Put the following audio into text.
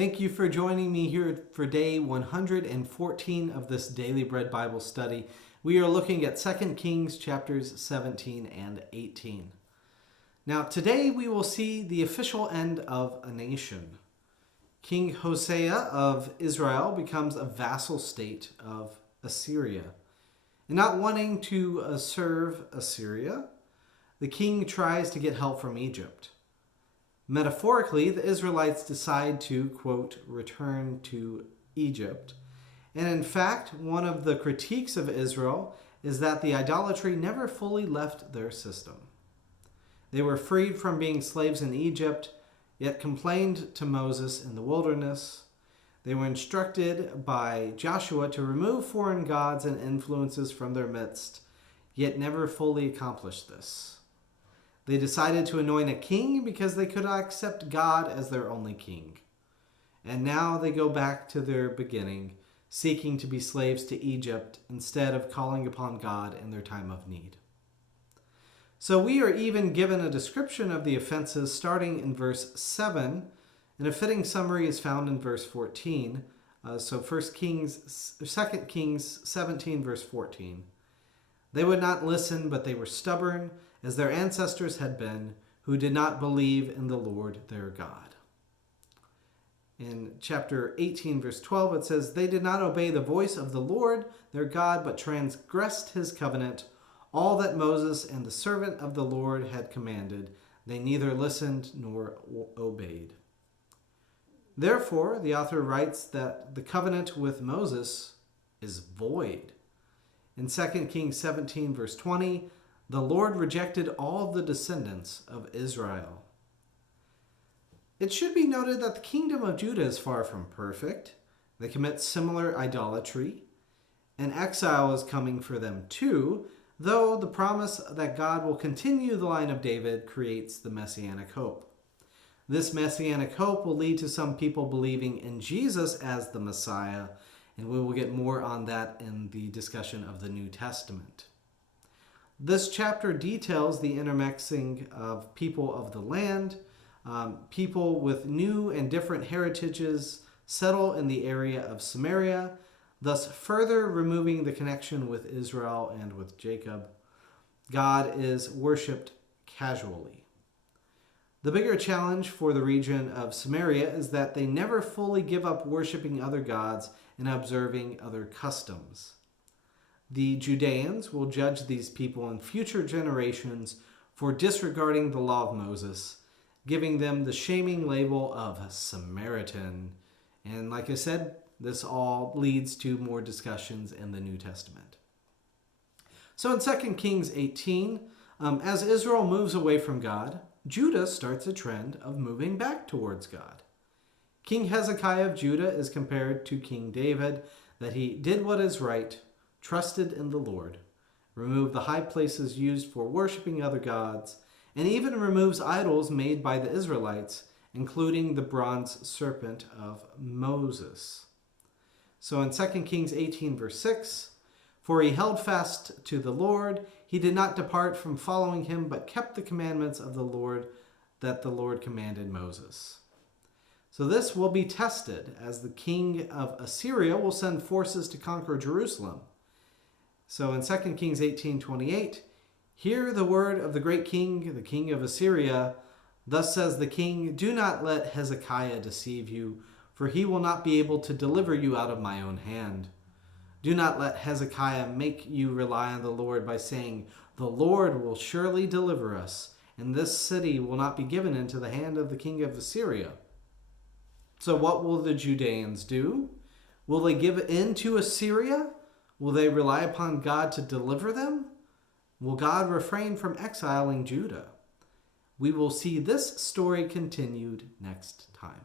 Thank you for joining me here for day 114 of this Daily Bread Bible study. We are looking at 2 Kings chapters 17 and 18. Now, today we will see the official end of a nation. King Hosea of Israel becomes a vassal state of Assyria. And not wanting to serve Assyria, the king tries to get help from Egypt. Metaphorically, the Israelites decide to, quote, return to Egypt. And in fact, one of the critiques of Israel is that the idolatry never fully left their system. They were freed from being slaves in Egypt, yet complained to Moses in the wilderness. They were instructed by Joshua to remove foreign gods and influences from their midst, yet never fully accomplished this. They decided to anoint a king because they could not accept God as their only king. And now they go back to their beginning, seeking to be slaves to Egypt instead of calling upon God in their time of need. So we are even given a description of the offenses starting in verse 7, and a fitting summary is found in verse 14. So 2 Kings 17, verse 14. They would not listen, but they were stubborn, as their ancestors had been, who did not believe in the Lord their God. In chapter 18, verse 12, it says, They did not obey the voice of the Lord their God, but transgressed his covenant, all that Moses and the servant of the Lord had commanded. They neither listened nor obeyed. Therefore, the author writes that the covenant with Moses is void. In 2 Kings 17, verse 20, the Lord rejected all the descendants of Israel. It should be noted that the kingdom of Judah is far from perfect. They commit similar idolatry, and exile is coming for them too, though the promise that God will continue the line of David creates the messianic hope. This messianic hope will lead to some people believing in Jesus as the Messiah, and we will get more on that in the discussion of the New Testament. This chapter details the intermixing of people of the land. People with new and different heritages settle in the area of Samaria, thus further removing the connection with Israel and with Jacob. God is worshipped casually. The bigger challenge for the region of Samaria is that they never fully give up worshiping other gods and observing other customs. The Judeans will judge these people in future generations for disregarding the law of Moses, giving them the shaming label of Samaritan. And like I said, this all leads to more discussions in the New Testament. So in 2 Kings 18, as Israel moves away from God, Judah starts a trend of moving back towards God. King Hezekiah of Judah is compared to King David, that he did what is right, trusted in the Lord, removed the high places used for worshiping other gods, and even removes idols made by the Israelites, including the bronze serpent of Moses. So in 2 Kings 18, verse 6, For he held fast to the Lord, he did not depart from following him, but kept the commandments of the Lord that the Lord commanded Moses. So this will be tested, as the king of Assyria will send forces to conquer Jerusalem. So in 2 Kings 18:28, Hear the word of the great king, the king of Assyria. Thus says the king, Do not let Hezekiah deceive you, for he will not be able to deliver you out of my own hand. Do not let Hezekiah make you rely on the Lord by saying, The Lord will surely deliver us, and this city will not be given into the hand of the king of Assyria. So what will the Judeans do? Will they give in to Assyria? Will they rely upon God to deliver them? Will God refrain from exiling Judah? We will see this story continued next time.